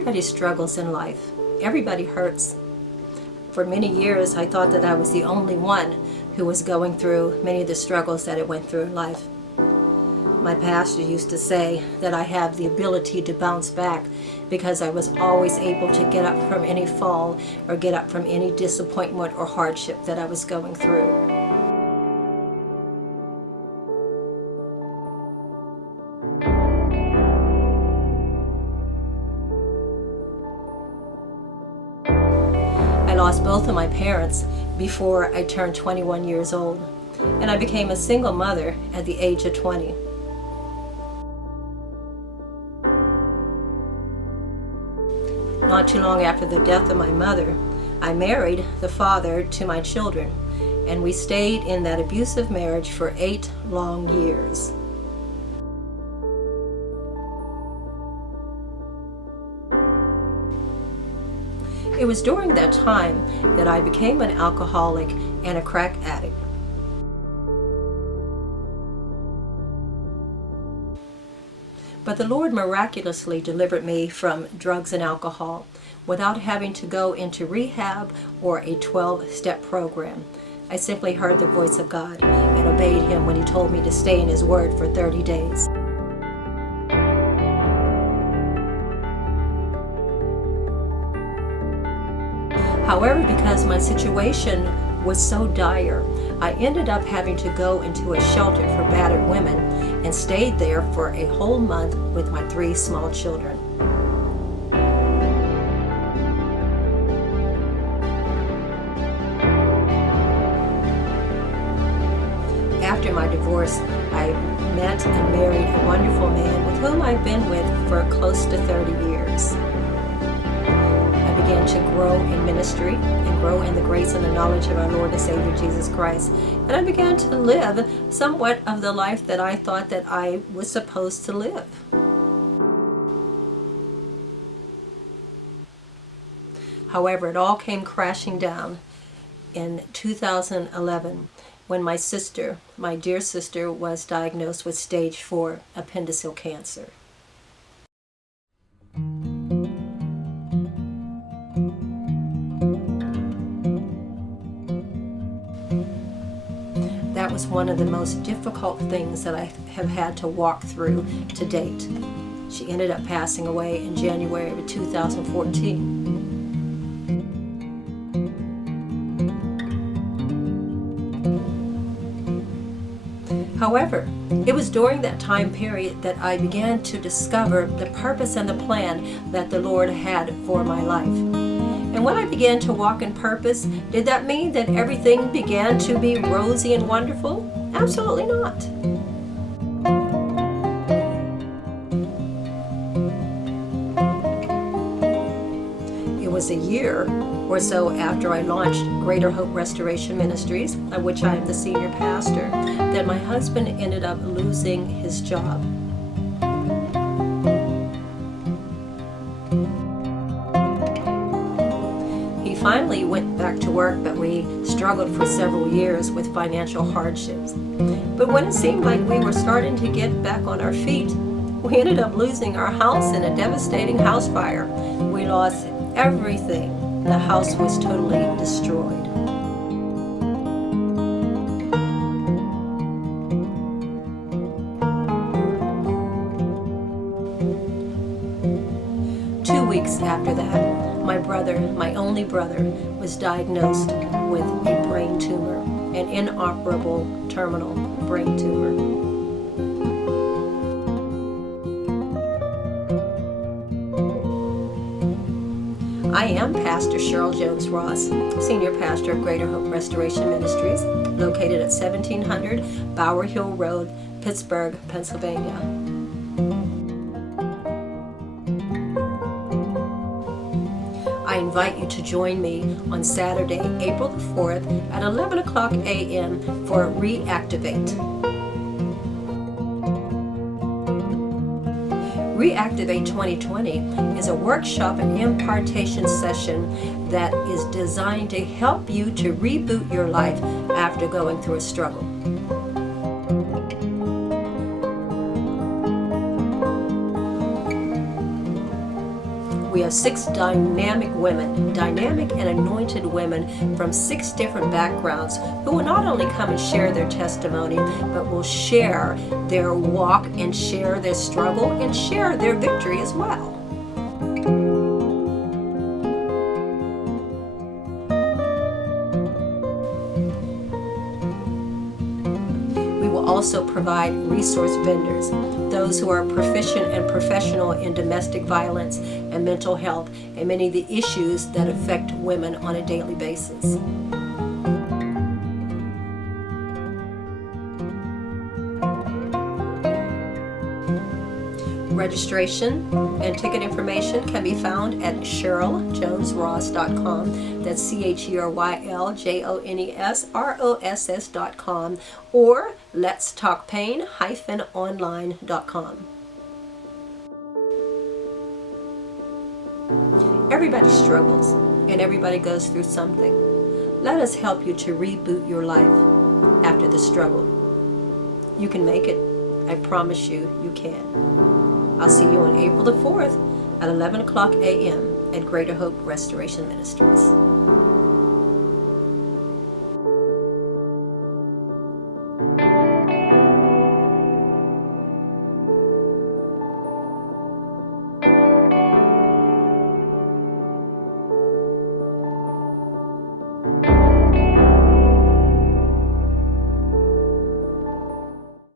Everybody struggles in life. Everybody hurts. For many years, I thought that I was the only one who was going through many of the struggles that I went through in life. My pastor used to say that I have the ability to bounce back because I was always able to get up from any fall or get up from any disappointment or hardship that I was going through. I lost both of my parents before I turned 21 years old, and I became a single mother at the age of 20. Not too long after the death of my mother, I married the father to my children, and we stayed in that abusive marriage for 8 long years. It was during that time that I became an alcoholic and a crack addict. But the Lord miraculously delivered me from drugs and alcohol without having to go into rehab or a 12-step program. I simply heard the voice of God and obeyed Him when He told me to stay in His Word for 30 days. However, because my situation was so dire, I ended up having to go into a shelter for battered women and stayed there for a whole month with my 3 small children. After my divorce, I met and married a wonderful man with whom I've been with for close to 30 years. I began to grow in ministry and grow in the grace and the knowledge of our Lord and Savior Jesus Christ. And I began to live somewhat of the life that I thought that I was supposed to live. However, it all came crashing down in 2011 when my sister, my dear sister, was diagnosed with stage 4 appendiceal cancer. That was one of the most difficult things that I have had to walk through to date. She ended up passing away in January of 2014. However, it was during that time period that I began to discover the purpose and the plan that the Lord had for my life. And when I began to walk in purpose, did that mean that everything began to be rosy and wonderful? Absolutely not. It was a year or so after I launched Greater Hope Restoration Ministries, of which I am the senior pastor, that my husband ended up losing his job. He finally went back to work, but we struggled for several years with financial hardships. But when it seemed like we were starting to get back on our feet, we ended up losing our house in a devastating house fire. We lost everything. The house was totally destroyed. Two weeks after that, my brother, my only brother, was diagnosed with a brain tumor, an inoperable terminal brain tumor. I am Pastor Cheryl Jones-Ross, Senior Pastor of Greater Hope Restoration Ministries, located at 1700 Bower Hill Road, Pittsburgh, Pennsylvania. I invite you to join me on Saturday, April the 4th at 11 o'clock a.m. for Reactivate. Reactivate 2020 is a workshop and impartation session that is designed to help you to reboot your life after going through a struggle. We We have 6 dynamic women, dynamic and anointed women from 6 different backgrounds who will not only come and share their testimony, but will share their walk and share their struggle and share their victory as well. We will also provide resource vendors, those who are proficient and professional in domestic violence and mental health and many of the issues that affect women on a daily basis. Registration and ticket information can be found at CherylJonesRoss.com. That's CherylJonesRoss.com, or letstalkpain-online.com. Everybody struggles and everybody goes through something. Let us help you to reboot your life after the struggle. You can make it. I promise you, you can. I'll see you on April the 4th at 11 o'clock a.m. at Greater Hope Restoration Ministries.